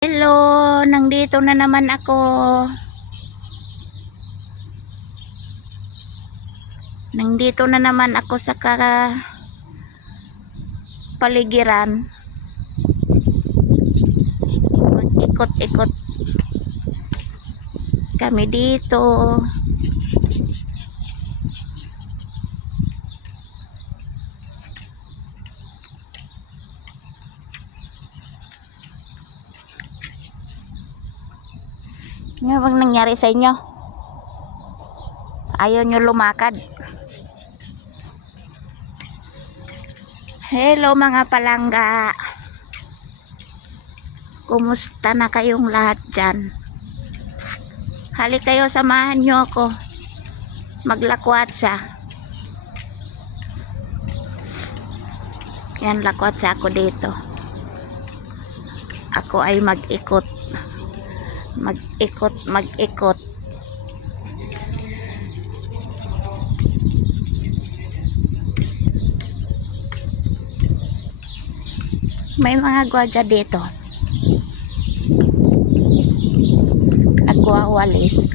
Hello, nandito na naman ako. Nandito na naman ako sa paligiran. Mag-ikot-ikot kami dito. Ano bang nangyari sa inyo? Ayaw nyo lumakad? Hello mga palangga. Kumusta na kayong lahat dyan? Hali kayo, samahan nyo ako. Maglakwatsa. Yan, lakwatsa ako dito. Ako ay mag-ikot. Mag-ikot. May mga gwardiya dito. Nagwawalis.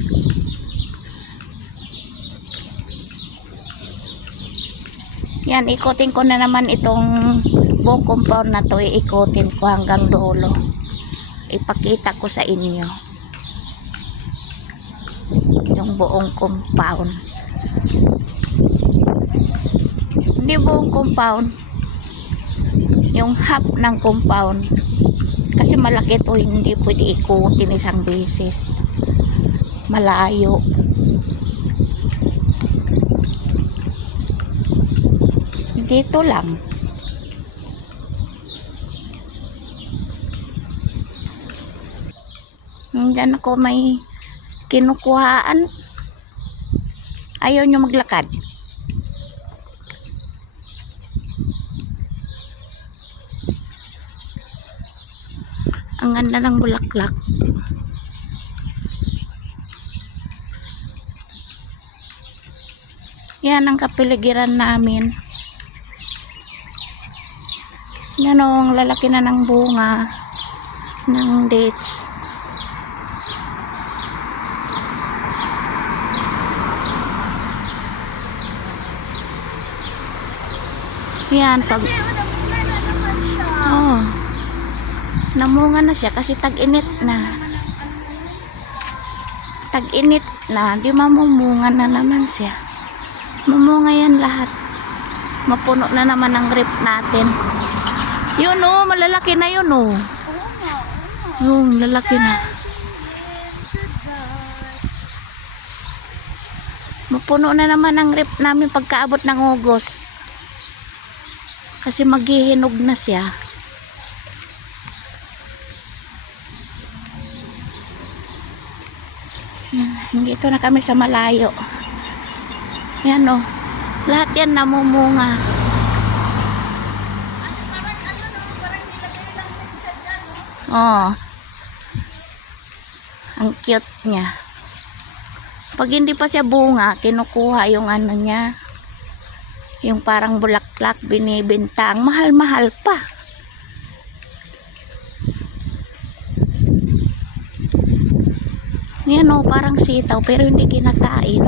Yan, ikutin ko na naman itong buong compound na to. Iikutin ko hanggang dulo. Ipakita ko sa inyo yung buong compound. Hindi buong compound, yung half ng compound, kasi malaki to, hindi pwede ikutin isang beses, malayo. Dito lang. Diyan ako may kinukuhaan. Ayaw nyo maglakad? Ang ganda ng bulaklak. Yan ang kapiligiran namin. Yan o, ang lalaki na ng bunga ng dates. Yan, pag namunga na siya kasi tag-init na. Tag-init na, di mamumunga na naman siya. Mamunga yan lahat. Mapuno na naman ang rip natin. Yun o, malalaki na yun o. Yung lalaki na. Mapuno na naman ang rip namin pagkaabot ng August. Kasi maghihinog na siya. Dito na kami sa malayo. Yan o. Lahat yan namumunga. Oh. Ang cute niya. Pag hindi pa siya bunga, kinukuha yung ano niya. Yung parang bulaklak, binibenta. Ang mahal-mahal pa. Yan o, parang sitaw pero hindi kinakain.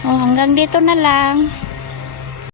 Oh, hanggang dito na lang.